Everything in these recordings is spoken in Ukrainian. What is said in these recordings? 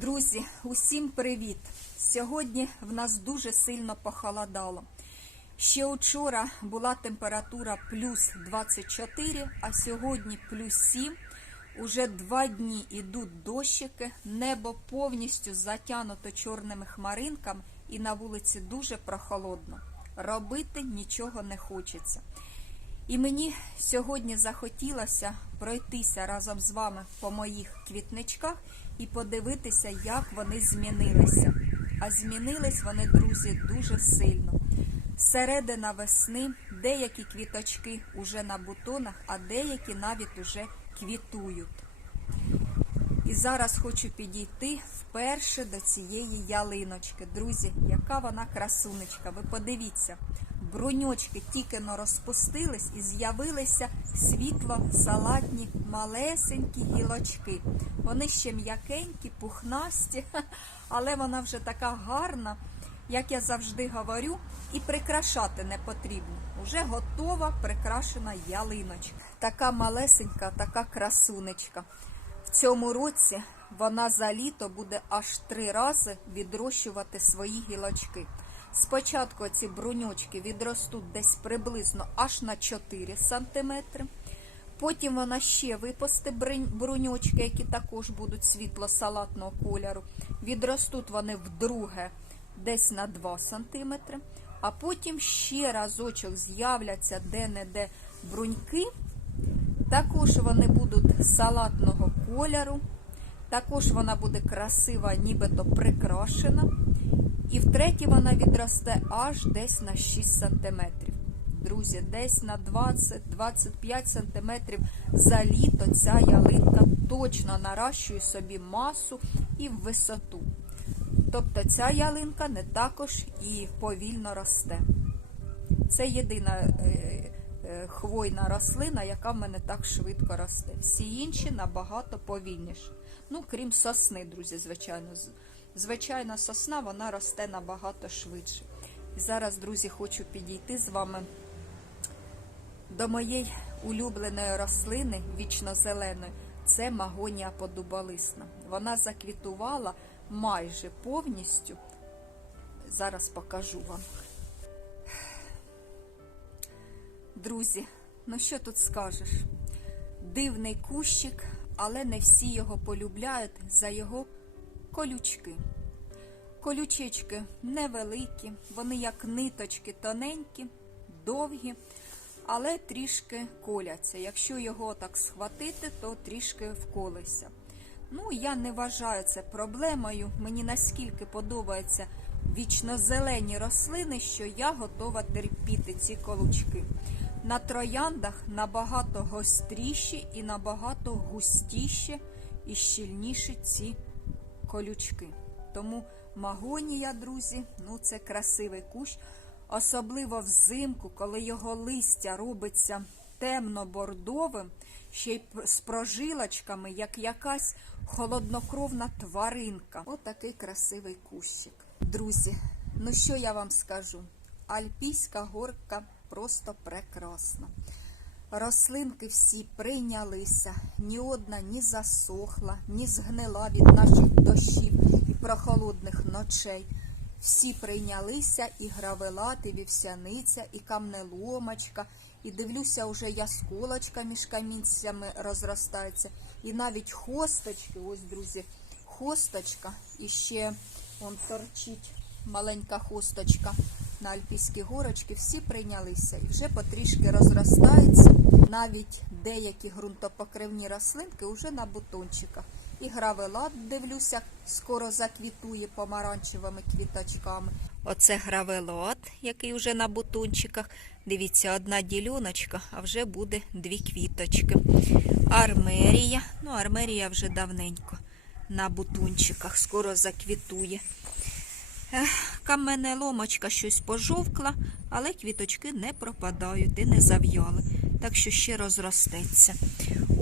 Друзі, усім привіт! Сьогодні в нас дуже сильно похолодало. Ще вчора була температура плюс 24, а сьогодні плюс 7. Уже два дні йдуть дощики, небо повністю затянуто чорними хмаринками і на вулиці дуже прохолодно. Робити нічого не хочеться. І мені сьогодні захотілося пройтися разом з вами по моїх квітничках і подивитися, як вони змінилися. А змінились вони, друзі, дуже сильно. Середина весни, деякі квіточки уже на бутонах, а деякі навіть уже квітують. І зараз хочу підійти вперше до цієї ялиночки. Друзі, яка вона красунечка. Ви подивіться, бруньочки тільки розпустились і з'явилися світло-салатні малесенькі гілочки. Вони ще м'якенькі, пухнасті, але вона вже така гарна, як я завжди говорю, і прикрашати не потрібно. Уже готова прикрашена ялиночка. Така малесенька, така красунечка. В цьому році вона за літо буде аж три рази відрощувати свої гілочки. Спочатку ці бруньочки відростуть десь приблизно аж на 4 см. Потім вона ще випусте бруньочки, які також будуть світло-салатного кольору. Відростуть вони вдруге десь на 2 см. А потім ще разочок з'являться де-не-де бруньки. Також вони будуть салатного кольору. Також вона буде красива, нібито прикрашена. І втретє вона відросте аж десь на 6 см. Друзі, десь на 20-25 см за літо ця ялинка точно наращує собі масу і висоту. Тобто ця ялинка не також і повільно росте. Це єдина е, хвойна рослина, яка в мене так швидко росте. Всі інші набагато повільніше. Ну, крім сосни, друзі, звичайно. Звичайна сосна вона росте набагато швидше. І зараз, друзі, хочу підійти з вами до моєї улюбленої рослини вічно-зеленої. Це магонія подубалисна. Вона заквітувала майже повністю. Зараз покажу вам. Друзі, ну що тут скажеш? Дивний кущик, але не всі його полюбляють за його колючки. Колючечки невеликі, вони як ниточки тоненькі, довгі, але трішки коляться. Якщо його так схватити, то трішки вколися. Ну, я не вважаю це проблемою. Мені наскільки подобаються вічно-зелені рослини, що я готова терпіти ці колючки. На трояндах набагато гостріші і набагато густіші і щільніші ці колючки. Тому магонія, друзі, ну це красивий кущ. Особливо взимку, коли його листя робиться темно-бордовим, ще й з прожилочками, як якась холоднокровна тваринка. Отакий красивий кущик. Друзі, ну що я вам скажу? Альпійська горка просто прекрасна. Рослинки всі прийнялися, ні одна ні засохла, ні згнила від наших дощів і прохолодних ночей. Всі прийнялися і гравелат, і вівсяниця, і камнеломочка, і дивлюся, уже ясколочка між камінцями розростається. І навіть хосточки, ось, друзі, хосточка, і ще он торчить маленька хосточка на Альпійські горочки, всі прийнялися і вже потрішки розростаються. Навіть деякі ґрунтопокривні рослинки вже на бутончиках. І гравелат, дивлюся, скоро заквітує помаранчевими квіточками. Оце гравелат, який вже на бутончиках. Дивіться, одна діляночка, а вже буде дві квіточки. Армерія. Ну, армерія вже давненько на бутончиках, скоро заквітує. Каменна ломочка щось пожовкла, але квіточки не пропадають і не зав'яли. Так що ще розростеться.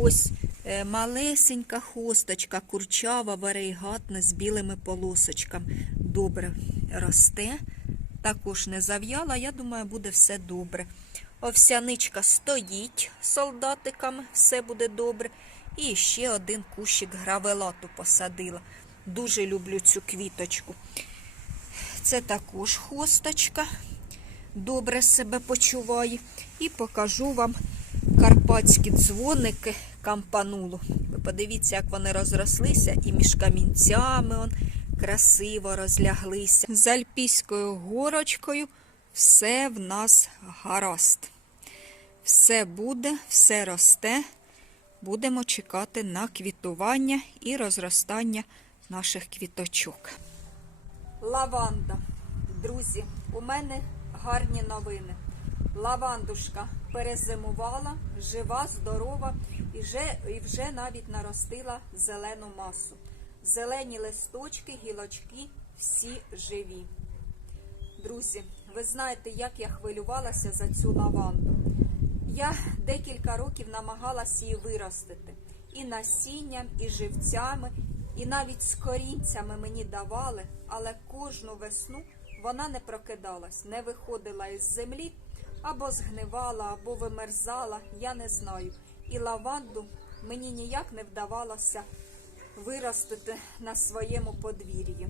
Ось е, малесенька хосточка, курчава, варейгатна з білими полосочками. Добре росте. Також не зав'яла, я думаю, буде все добре. Овсяничка стоїть солдатиками, все буде добре. І ще один кущик гравелату посадила. Дуже люблю цю квіточку. Це також хосточка. Добре себе почуває. І покажу вам карпатські дзвоники кампанулу. Ви подивіться, як вони розрослися, і між камінцями он красиво розляглися. З альпійською горочкою все в нас гаразд. Все буде, все росте. Будемо чекати на квітування і розростання наших квіточок. Лаванда. Друзі, у мене гарні новини. Лавандушка перезимувала, жива, здорова і вже, і вже навіть наростила зелену масу. Зелені листочки, гілочки всі живі. Друзі, ви знаєте, як я хвилювалася за цю лаванду. Я декілька років намагалася її виростити. І насінням, і живцями, і навіть з корінцями мені давали, але кожну весну вона не прокидалась, не виходила із землі, або згнивала, або вимерзала, я не знаю. І лаванду мені ніяк не вдавалося виростити на своєму подвір'ї.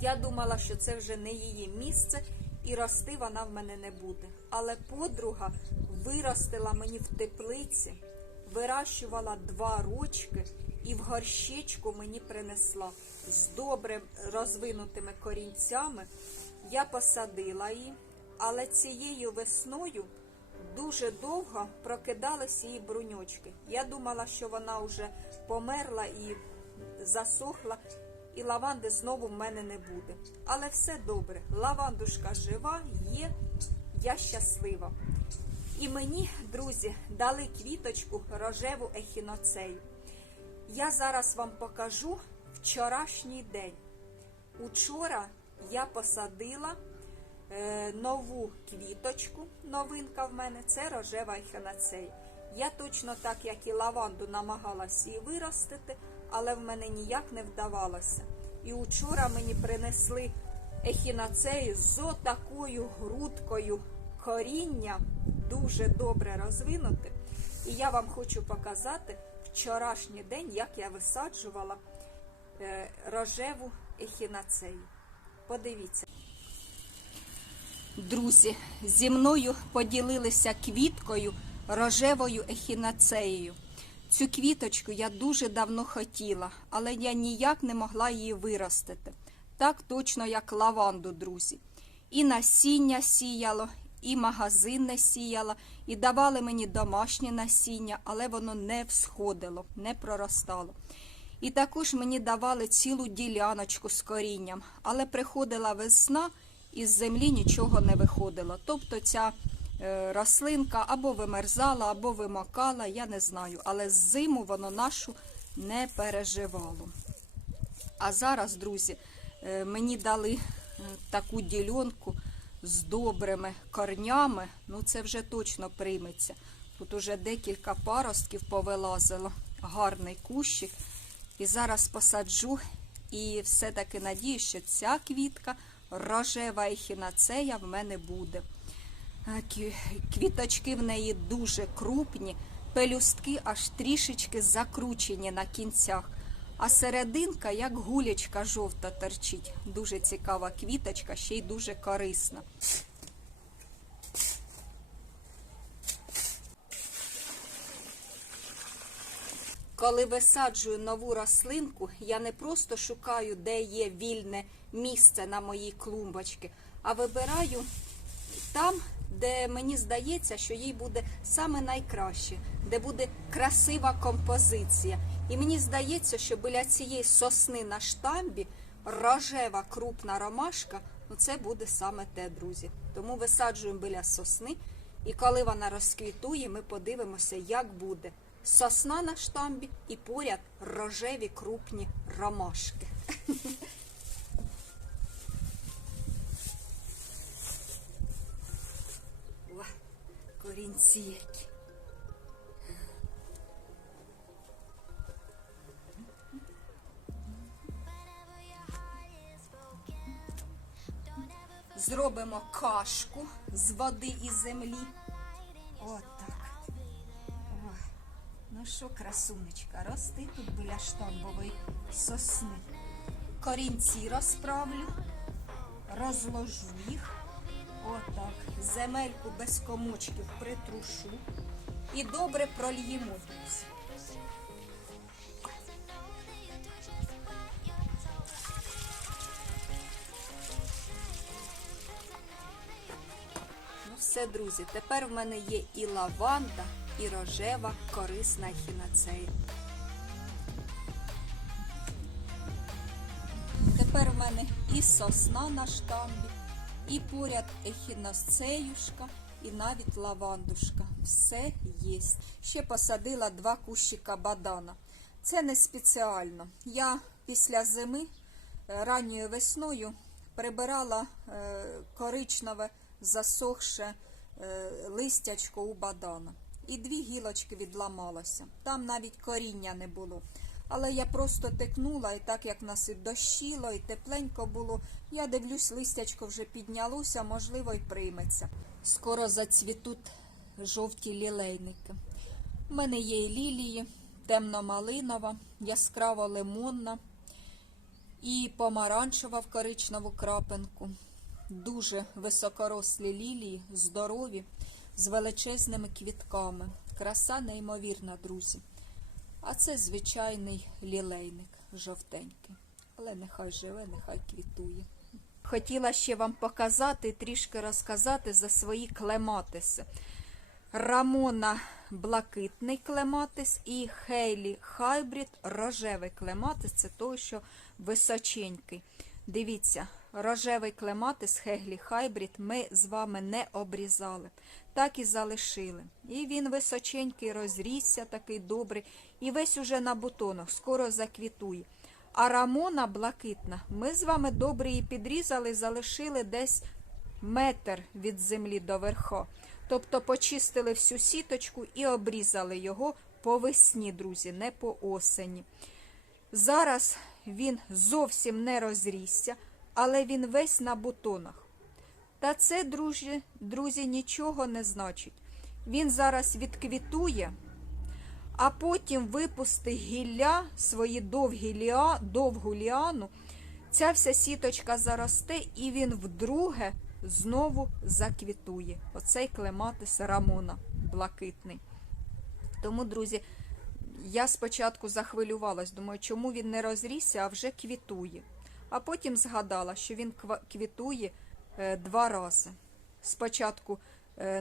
Я думала, що це вже не її місце, і рости вона в мене не буде. Але подруга виростила мені в теплиці, вирощувала два рочки і в горщичку мені принесла з добре розвинутими корінцями. Я посадила її, але цією весною дуже довго прокидались її бруньочки. Я думала, що вона вже померла і засохла, і лаванди знову в мене не буде. Але все добре. Лавандушка жива, є, я щаслива. І мені, друзі, дали квіточку рожеву ехіноцею. Я зараз вам покажу вчорашній день. Учора я посадила е, нову квіточку, новинка в мене це рожева ехінацея. Я точно так, як і лаванду, намагалася її виростити, але в мене ніяк не вдавалося. І учора мені принесли ехінацею з отакою грудкою коріння, дуже добре розвинути. І я вам хочу показати вчорашній день, як я висаджувала е, рожеву ехінацею. Подивіться. Друзі, зі мною поділилися квіткою рожевою ехінацеєю. Цю квіточку я дуже давно хотіла, але я ніяк не могла її виростити. Так точно, як лаванду, друзі. І насіння сіяло, і магазинне сіяло, і давали мені домашнє насіння, але воно не всходило, не проростало. І також мені давали цілу діляночку з корінням, але приходила весна, і з землі нічого не виходило. Тобто ця е, рослинка або вимерзала, або вимокала, я не знаю, але зиму воно нашу не переживало. А зараз, друзі, е, мені дали е, таку ділянку з добрими корнями. Ну, це вже точно прийметься. Тут уже декілька паростків повилазило, гарний кущик. І зараз посаджу і все-таки надію, що ця квітка рожева ехінацея в мене буде. Е, Квіточки в неї дуже крупні, пелюстки аж трішечки закручені на кінцях. А серединка, як гулячка жовта торчить. Дуже цікава квіточка, ще й дуже корисна. Коли висаджую нову рослинку, я не просто шукаю, де є вільне місце на моїй клумбочці, а вибираю там, де мені здається, що їй буде саме найкраще, де буде красива композиція. І мені здається, що біля цієї сосни на штамбі рожева крупна ромашка, ну це буде саме те, друзі. Тому висаджуємо біля сосни, і коли вона розквітує, ми подивимося, як буде. Сосна на штамбі і поряд рожеві крупні ромашки. Корінці які. Зробимо кашку з води і землі. Отак. Ой. Ну що, красунечка, рости тут біля штамбової сосни. корінці розправлю, розложу їх. Отак. Земельку без комочків притрушу і добре прольємо. друзі. Все, друзі, тепер в мене є і лаванда, і рожева корисна ехінацея. Тепер в мене і сосна на штамбі, і поряд ехінацеюшка, і навіть лавандушка. Все є. Ще посадила два кущика бадана. Це не спеціально. Я після зими е, ранньою весною прибирала е, коричневе засохше е, листячко у бадана. І дві гілочки відламалося. Там навіть коріння не було. Але я просто текнула, і так як нас і дощило, і тепленько було, я дивлюсь, листячко вже піднялося, можливо, й прийметься. Скоро зацвітуть жовті лілейники. У мене є і лілії, темно-малинова, яскраво лимонна і помаранчева в коричневу крапинку. Дуже високорослі лілії, здорові, з величезними квітками. Краса неймовірна, друзі. А це звичайний лілейник, жовтенький. Але нехай живе, нехай квітує. Хотіла ще вам показати, трішки розказати за свої клематиси. Рамона блакитний клематис і Хейлі Хайбрід рожевий клематис. Це той, що височенький. Дивіться, рожевий клематис Хеглі Хайбрід ми з вами не обрізали. Так і залишили. І він височенький, розрісся, такий добрий. І весь уже на бутонах, скоро заквітує. А рамона блакитна, ми з вами добре її підрізали, залишили десь метр від землі до верха. Тобто почистили всю сіточку і обрізали його по весні, друзі, не по осені. Зараз він зовсім не розрісся, але він весь на бутонах. Та це, друзі, друзі, нічого не значить. Він зараз відквітує, а потім випустить гілля, свої довгі ліа, довгу ліану. Ця вся сіточка заросте, і він вдруге знову заквітує. Оцей клематис Рамона блакитний. Тому, друзі, я спочатку захвилювалась, думаю, чому він не розрісся, а вже квітує. А потім згадала, що він квітує е, два рази. Спочатку е,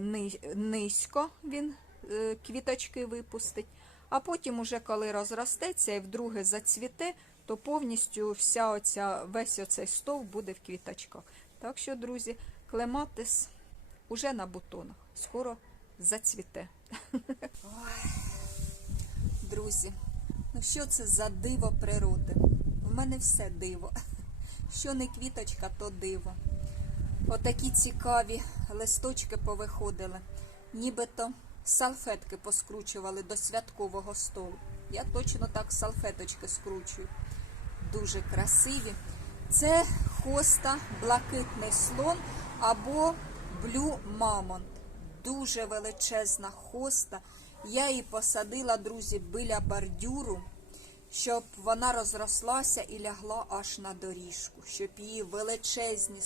низько він е, квіточки випустить, а потім, уже коли розростеться і вдруге зацвіте, то повністю вся оця, весь оцей стовп буде в квіточках. Так що, друзі, клематис уже на бутонах. Скоро зацвіте. Друзі, ну що це за диво природи? У мене все диво. Що не квіточка, то диво. Отакі цікаві листочки повиходили. Нібито салфетки поскручували до святкового столу. Я точно так салфеточки скручую. Дуже красиві. Це хоста блакитний слон або блю мамонт. Дуже величезна хоста. Я її посадила, друзі, біля бордюру, щоб вона розрослася і лягла аж на доріжку, щоб її величезні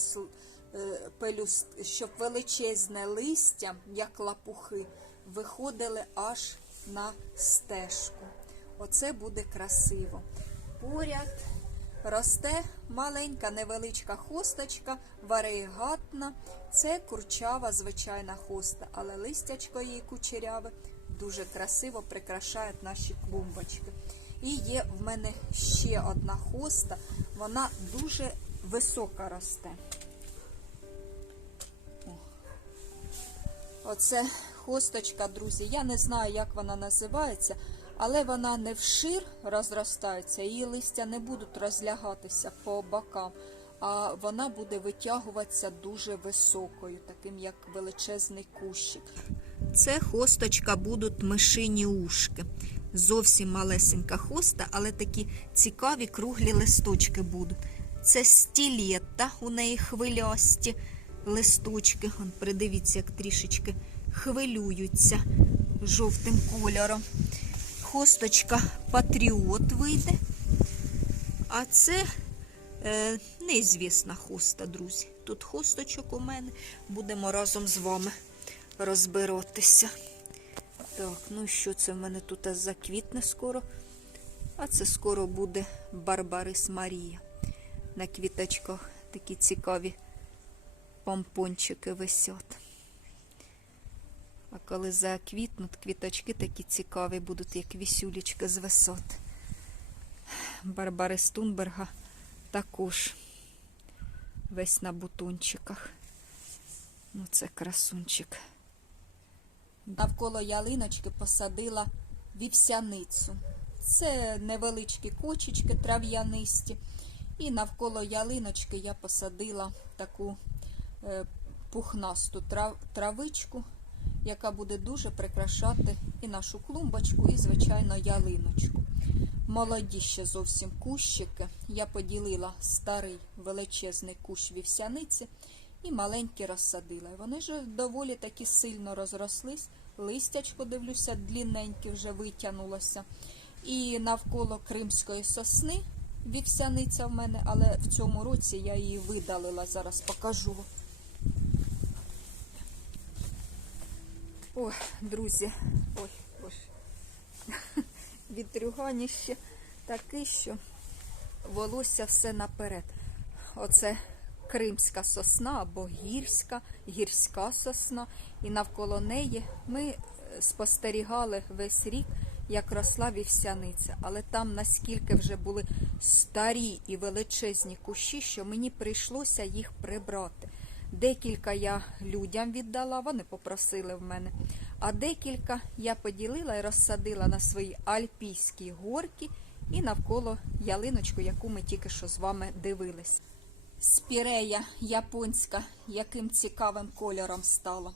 е, пелюст, щоб величезне листя, як лапухи, виходили аж на стежку. Оце буде красиво. Поряд росте маленька невеличка хосточка, варігатна. Це курчава звичайна хоста, але листячко її кучеряве дуже красиво прикрашає наші клумбочки. І є в мене ще одна хоста, вона дуже висока росте. Оце хосточка, друзі. Я не знаю, як вона називається, але вона не вшир розростається, її листя не будуть розлягатися по бокам, а вона буде витягуватися дуже високою, таким як величезний кущик. Це хосточка будуть мишині ушки. Зовсім малесенька хоста, але такі цікаві круглі листочки будуть. Це стілета, у неї хвилясті листочки. Он, придивіться, як трішечки хвилюються жовтим кольором. Хосточка Патріот вийде. А це е, неізвісна хоста, друзі. Тут хосточок у мене. Будемо разом з вами розбиратися. Так, ну що це в мене тут заквітне скоро? А це скоро буде Барбарис Марія. На квіточках такі цікаві помпончики висять. А коли заквітнуть, квіточки такі цікаві будуть, як вісюлічки з висот. Барбари Стунберга також весь на бутончиках. Ну, це красунчик. Навколо ялиночки посадила вівсяницю. Це невеличкі кочечки трав'янисті. І навколо ялиночки я посадила таку е, пухнасту трав, травичку, яка буде дуже прикрашати і нашу клумбочку, і, звичайно, ялиночку. Молоді ще зовсім кущики. Я поділила старий величезний кущ вівсяниці і маленькі розсадила. Вони ж доволі таки сильно розрослись. Листячко, дивлюся, длінненьке вже витягнулося. І навколо кримської сосни вівсяниця в мене, але в цьому році я її видалила. Зараз покажу. Ой, друзі, ой, боже. Вітрюганіще таке, що волосся все наперед. Оце кримська сосна або гірська, гірська сосна. І навколо неї ми е, спостерігали весь рік, як росла вівсяниця. Але там наскільки вже були старі і величезні кущі, що мені прийшлося їх прибрати. Декілька я людям віддала, вони попросили в мене. А декілька я поділила і розсадила на свої альпійські горки і навколо ялиночку, яку ми тільки що з вами дивились. Спірея японська, яким цікавим кольором стала.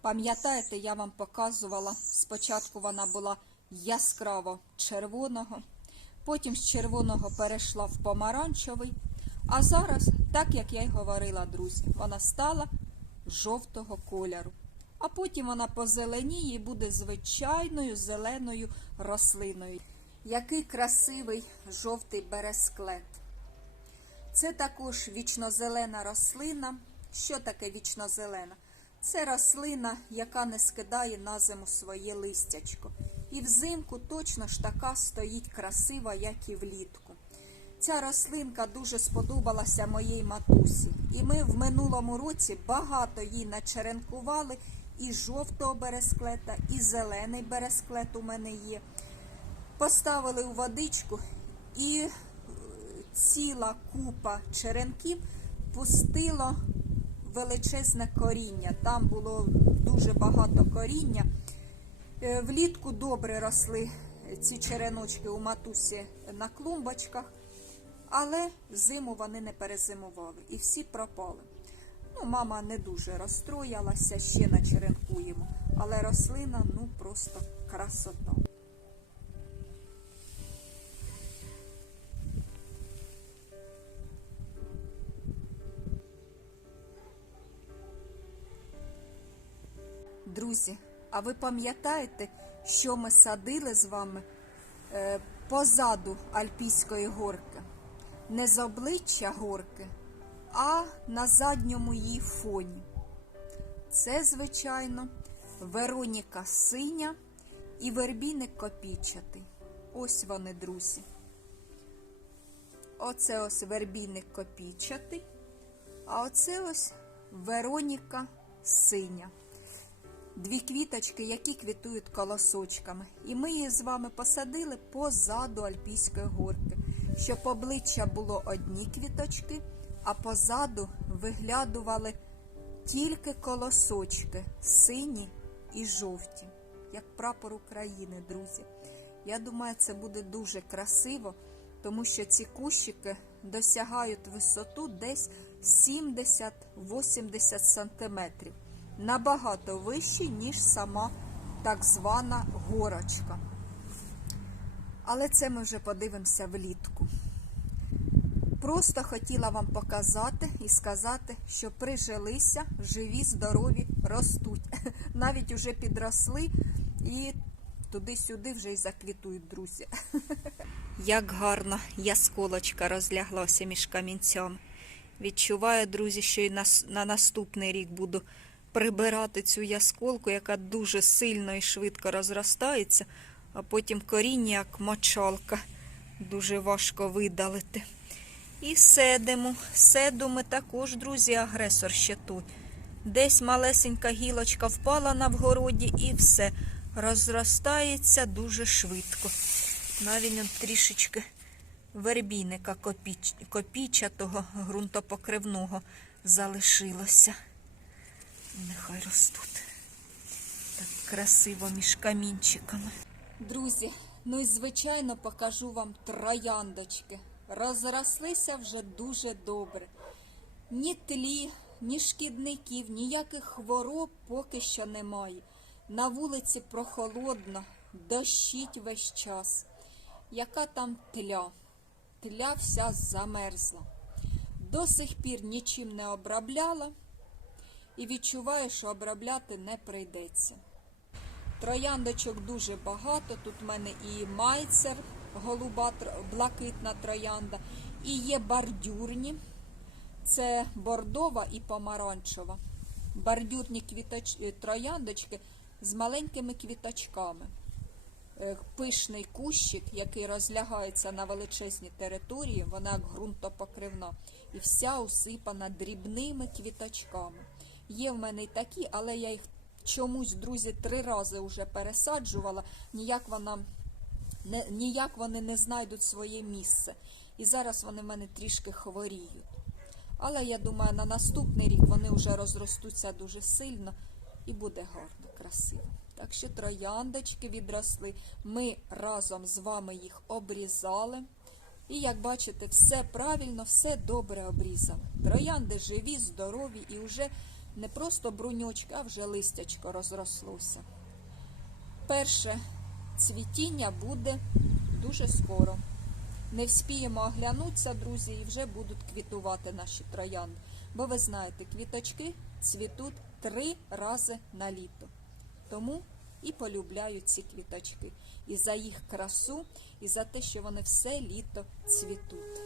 Пам'ятаєте, я вам показувала, спочатку вона була яскраво червоного, потім з червоного перейшла в помаранчевий, а зараз, так як я й говорила, друзі, вона стала жовтого кольору. А потім вона позеленіє і буде звичайною зеленою рослиною. Який красивий жовтий бересклет. Це також вічнозелена рослина. Що таке вічнозелена? Це рослина, яка не скидає на зиму своє листячко. І взимку точно ж така стоїть красива, як і влітку. Ця рослинка дуже сподобалася моїй матусі. І ми в минулому році багато їй начеренкували і жовтого бересклета, і зелений бересклет у мене є. Поставили у водичку і ціла купа черенків пустило величезне коріння. Там було дуже багато коріння. Е, Влітку добре росли ці череночки у матусі на клумбочках, але зиму вони не перезимували і всі пропали. Ну, Мама не дуже розстроїлася, ще начеренкуємо, але рослина ну просто красота. Друзі, а ви пам'ятаєте, що ми садили з вами е, позаду Альпійської горки? Не з обличчя горки, а на задньому її фоні. Це, звичайно, Вероніка синя і вербійник копійчатий. Ось вони, друзі. Оце ось вербійник копійчатий, а оце ось Вероніка синя. Дві квіточки, які квітують колосочками. І ми її з вами посадили позаду Альпійської горки, щоб обличчя було одні квіточки, а позаду виглядували тільки колосочки, сині і жовті, як прапор України, друзі. Я думаю, це буде дуже красиво, тому що ці кущики досягають висоту десь 70-80 сантиметрів набагато вищі, ніж сама так звана горочка. Але це ми вже подивимося влітку. Просто хотіла вам показати і сказати, що прижилися, живі, здорові, ростуть. Навіть уже підросли і туди-сюди вже й заквітують, друзі. Як гарно ясколочка розляглася між камінцями. Відчуваю, друзі, що і на наступний рік буду прибирати цю ясколку, яка дуже сильно і швидко розростається, а потім коріння, як мочалка, дуже важко видалити. І седимо. Седу ми також, друзі, агресор ще тут. Десь малесенька гілочка впала на вгороді і все розростається дуже швидко. Навіть трішечки вербійника копіч... копічатого ґрунтопокривного залишилося. Нехай ростуть. Так красиво між камінчиками. Друзі, ну і звичайно покажу вам трояндочки. Розрослися вже дуже добре. Ні тлі, ні шкідників, ніяких хвороб поки що немає. На вулиці прохолодно, дощить весь час. Яка там тля? Тля вся замерзла. До сих пір нічим не обробляла і відчуваю, що обробляти не прийдеться. Трояндочок дуже багато. Тут в мене і майцер, голуба, блакитна троянда, і є бордюрні. Це бордова і помаранчева. Бордюрні квіточ... е, трояндочки з маленькими квіточками. Е, Пишний кущик, який розлягається на величезній території, вона як ґрунтопокривна. І вся усипана дрібними квіточками. Є в мене й такі, але я їх чомусь, друзі, три рази вже пересаджувала. Ніяк вона не, ніяк вони не знайдуть своє місце. І зараз вони в мене трішки хворіють. Але я думаю, на наступний рік вони вже розростуться дуже сильно і буде гарно, красиво. Так що трояндочки відросли. Ми разом з вами їх обрізали. І як бачите, все правильно, все добре обрізали. Троянди живі, здорові і вже не просто бруньочки, а вже листячко розрослося. Перше цвітіння буде дуже скоро. Не вспіємо оглянутися, друзі, і вже будуть квітувати наші троянди. Бо ви знаєте, квіточки цвітуть три рази на літо. Тому і полюбляю ці квіточки. І за їх красу, і за те, що вони все літо цвітуть.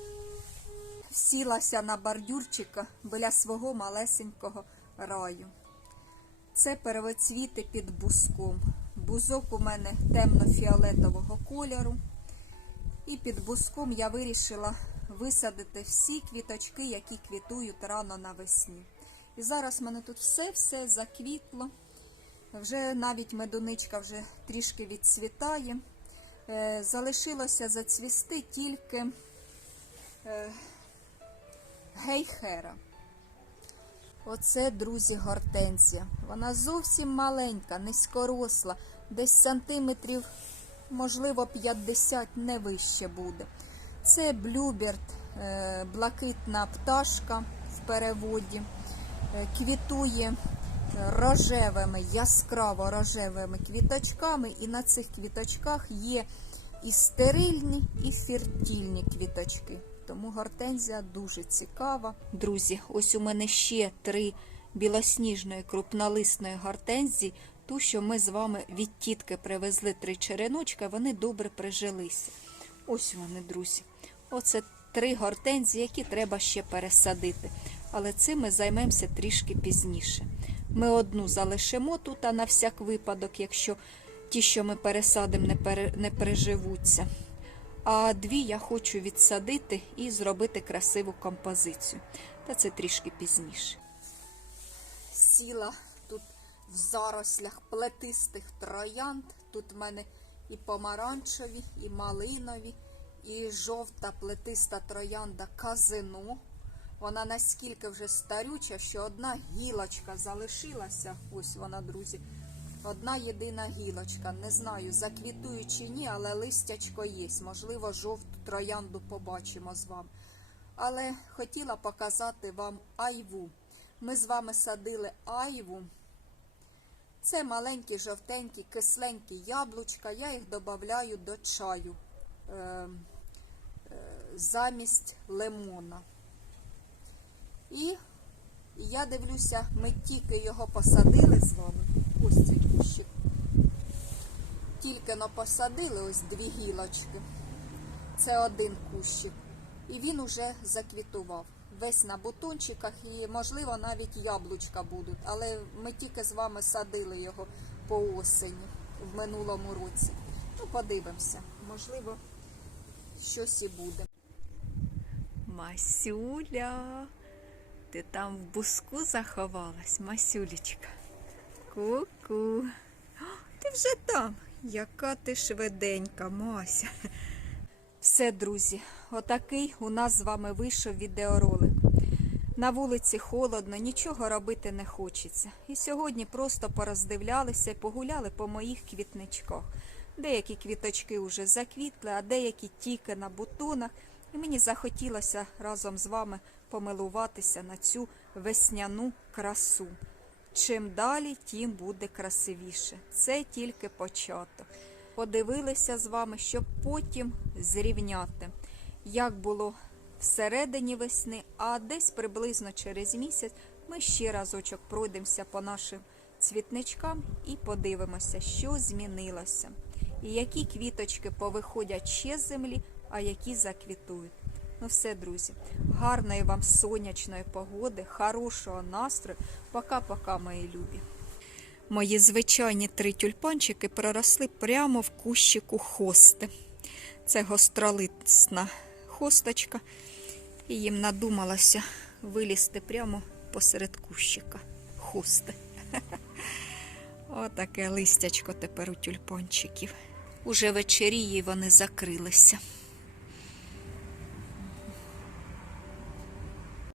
Сілася на бордюрчика біля свого малесенького раю. Це первоцвіти під бузком. Бузок у мене темно-фіолетового кольору. І під бузком я вирішила висадити всі квіточки, які квітують рано навесні. І зараз в мене тут все-все заквітло. Вже навіть медуничка вже трішки відцвітає. Е, залишилося зацвісти тільки е, гейхера. Оце, друзі, гортензія. Вона зовсім маленька, низькоросла, десь сантиметрів, можливо, 50 не вище буде. Це блюберт, е, блакитна пташка в переводі. Е, Квітує рожевими, яскраво рожевими квіточками, і на цих квіточках є і стерильні, і фертильні квіточки. Тому гортензія дуже цікава. Друзі, ось у мене ще три білосніжної крупнолисної гортензії. Ту, що ми з вами від тітки привезли три череночка, вони добре прижилися. Ось вони, друзі. Оце три гортензії, які треба ще пересадити. Але цим ми займемося трішки пізніше. Ми одну залишимо тут, а на всяк випадок, якщо ті, що ми пересадимо, не, пере, не переживуться. А дві я хочу відсадити і зробити красиву композицію. Та це трішки пізніше. Сіла тут в зарослях плетистих троянд. Тут в мене і помаранчеві, і малинові, і жовта плетиста троянда казино. Вона наскільки вже старюча, що одна гілочка залишилася. Ось вона, друзі. Одна єдина гілочка. Не знаю, заквітує чи ні, але листячко є. Можливо, жовту троянду побачимо з вами. Але хотіла показати вам айву. Ми з вами садили айву. Це маленькі, жовтенькі, кисленькі яблучка. Я їх додаю до чаю е, е, замість лимона. І я дивлюся, ми тільки його посадили з вами. Ось цей. Тільки но посадили ось дві гілочки. Це один кущик. І він уже заквітував. Весь на бутончиках і, можливо, навіть яблучка будуть. Але ми тільки з вами садили його по осені в минулому році. Ну, подивимося. Можливо, щось і буде. Масюля, ти там в буску заховалась, Масюлечка. Ку-ку. Ти вже там. Яка ти швиденька, Мася. Все, друзі, отакий у нас з вами вийшов відеоролик. На вулиці холодно, нічого робити не хочеться. І сьогодні просто пороздивлялися і погуляли по моїх квітничках. Деякі квіточки вже заквітли, а деякі тільки на бутонах. І мені захотілося разом з вами помилуватися на цю весняну красу. Чим далі, тим буде красивіше. Це тільки початок. Подивилися з вами, щоб потім зрівняти, як було всередині весни, а десь приблизно через місяць ми ще разочок пройдемося по нашим цвітничкам і подивимося, що змінилося. І які квіточки повиходять ще з землі, а які заквітують. Ну все, друзі, гарної вам сонячної погоди, хорошого настрою. Пока-пока, мої любі. Мої звичайні три тюльпанчики проросли прямо в кущику хости. Це гостролисна хосточка, і їм надумалося вилізти прямо посеред кущика хости. Отаке листячко тепер у тюльпанчиків. Уже вечеріє і вони закрилися.